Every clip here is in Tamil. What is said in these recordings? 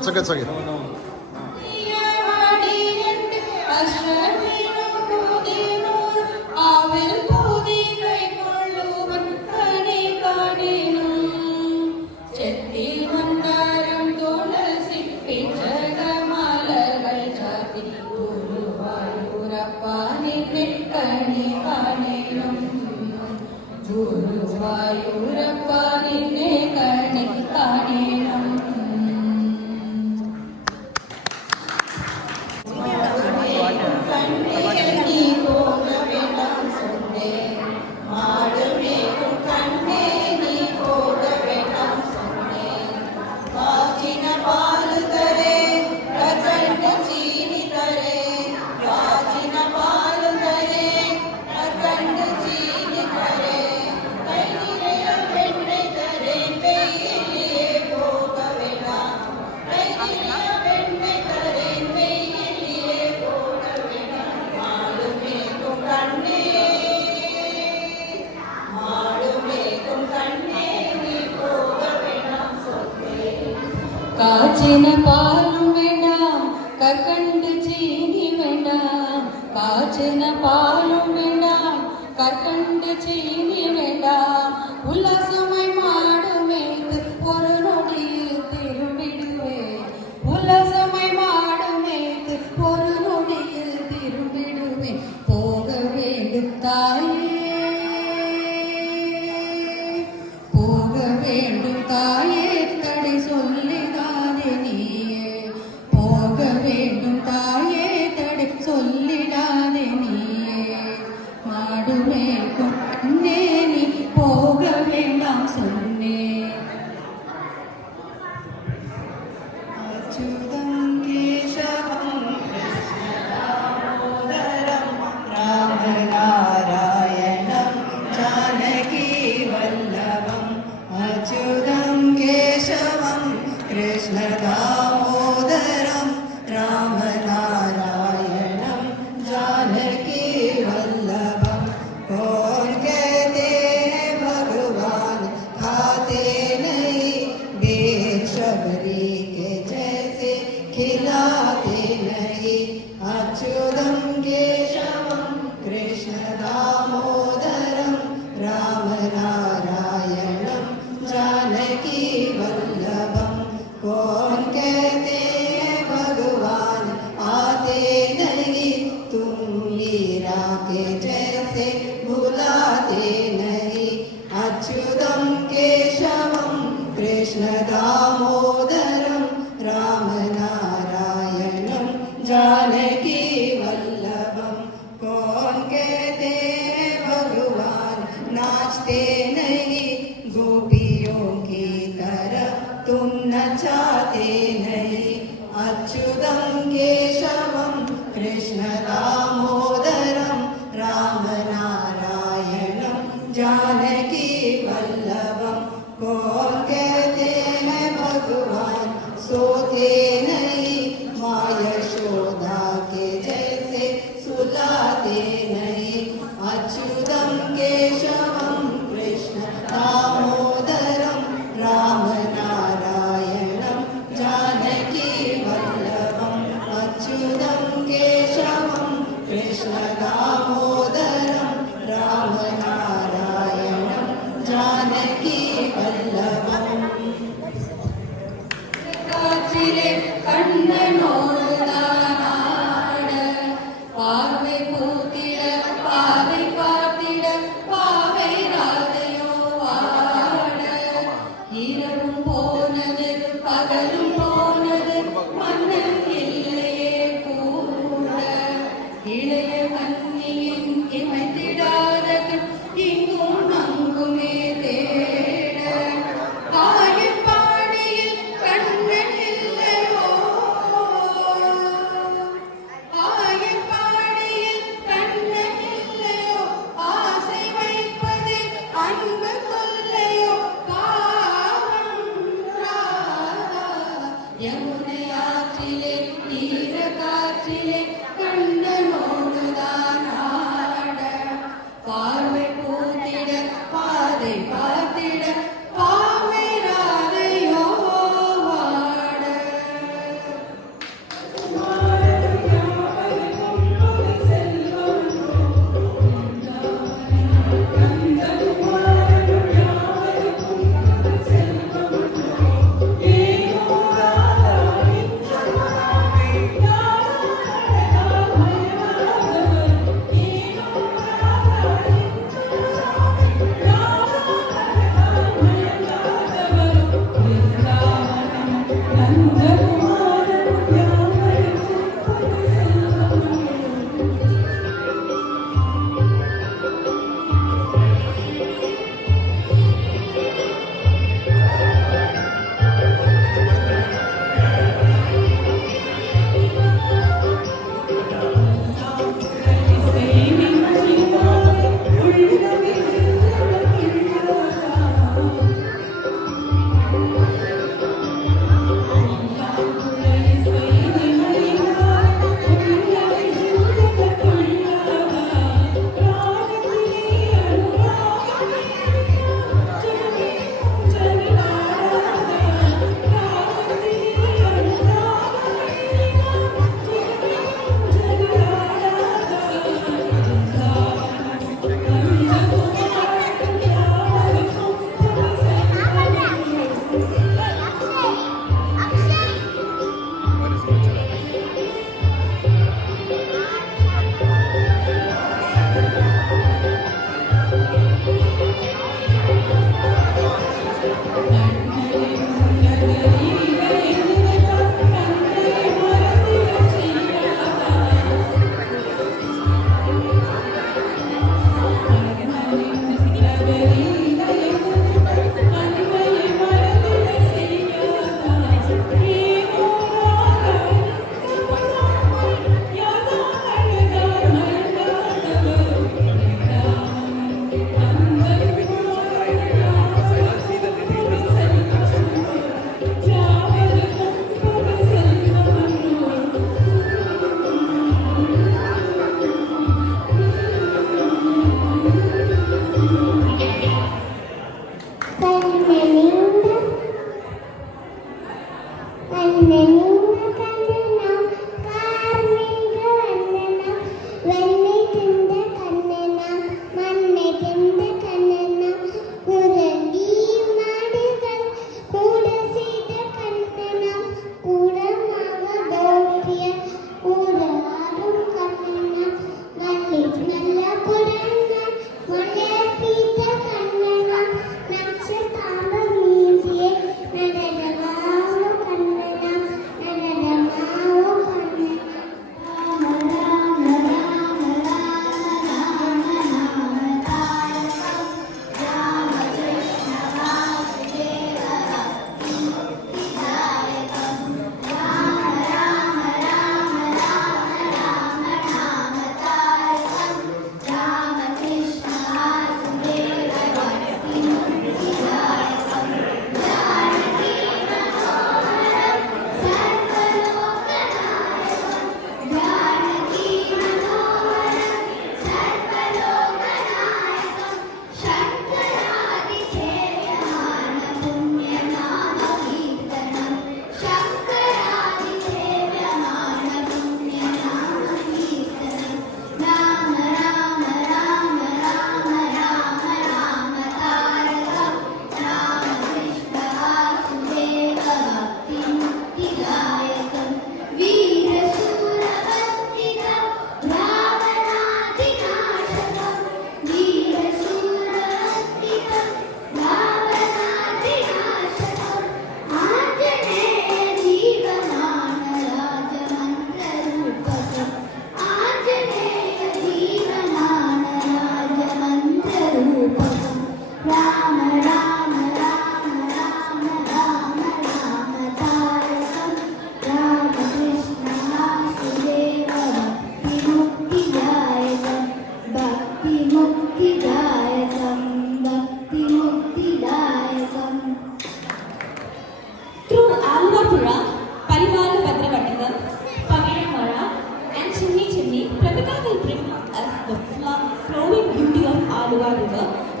It's okay, it's okay. കാച്ചിന പാലും വേണ്ടാം കർക്കണ്ട് ചീനി വേണ്ടാം കാച്ചിന പാലും വേണ്ടാം കർക്കണ്ട് ചീനി വേണ്ടാം ഉല്ലാസമായി മാടുമേത്ത് ഒരു നൊടിയിൽ തിരുമ്പിടുവേ ഉല്ലാസമായി മാടുമേത്ത് ഒരു നൊടിയിൽ തിരുമ്പിടുവേ പോക വേണ്ടും തായേ പോക വേണ്ടും തായേ തടി சொல்லி சொல்லிடாதே நீயே மாடுமேற்கும் கண்ணே நீ போக வேண்டாம் சொன்னேன் அச்சுதம் கேசவம் கிருஷ்ணதாமோதரம் ராமநாராயணம் ஜானகி வல்லபம் அச்சுதம் கேசவம் கிருஷ்ணதாமோதரம் रामनारायणं जानकी वल्लभं कौन कहते हैं भगवान खाते नहीं बेर शबरी के जैसे खिलाते नहीं अच्युतं केशवं कृष्ण दामोदरं रामनारायणं जानकी वल्लभं कौन कहते के जैसे भुलाते नहीं अच्युतं केशवं कृष्ण दामोदरं रामनारायणं जानकी वल्लभं कौन कहते हैं भगवान नाचते नहीं गोपियों की तरह तुम नचाते नहीं अच्युतं केशवं कृष्ण दामोदरं रामनारायणं जानकी वल्लभं कौन कहते हैं भगवान सोते नहीं माँ यशोदा के जैसे सुलाते नहीं अच्युतं केशवं कृष्ण दामोदरं रामनारायणं जानकी वल्लभं अच्युतं केशवं कृष्ण दामोदरं रामनारायणं जानकी वल्लभं കാച്ചിലെ കണ്ണനോടാനാട പാർവൈ പൂത്തിട പാവൈ പാർത്തിട പാവൈ രാധയോ വാട இரவும் போனது பகலும் போனது மன்னன் இல்லையே கூட இளைய கண்ணியின் இமைத்திடாதது இங்கும் அங்குமே தேட காயப்பாடியில் கண்ணன் இல்லையோ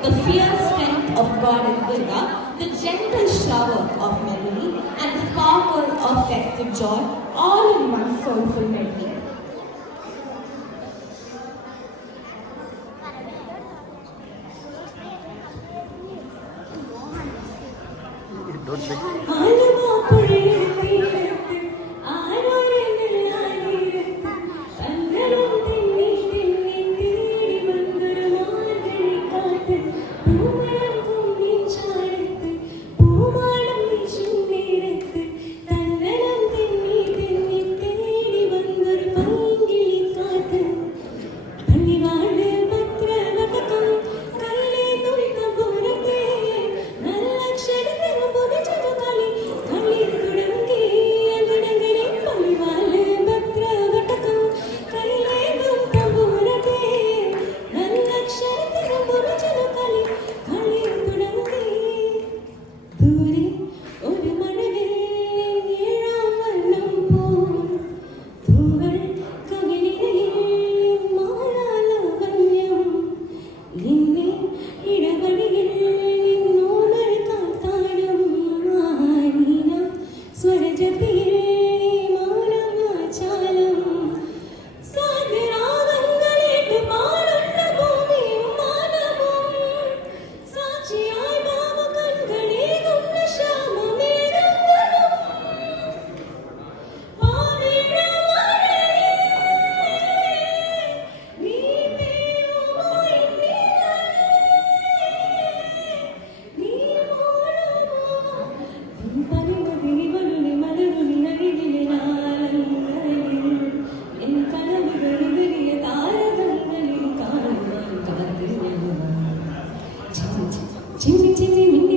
The fierce strength of goddess Durga, the gentle shower of melody, and the sparkle of festive joy, all in one soulful medley. Don't shake. Jimmy, Jimmy,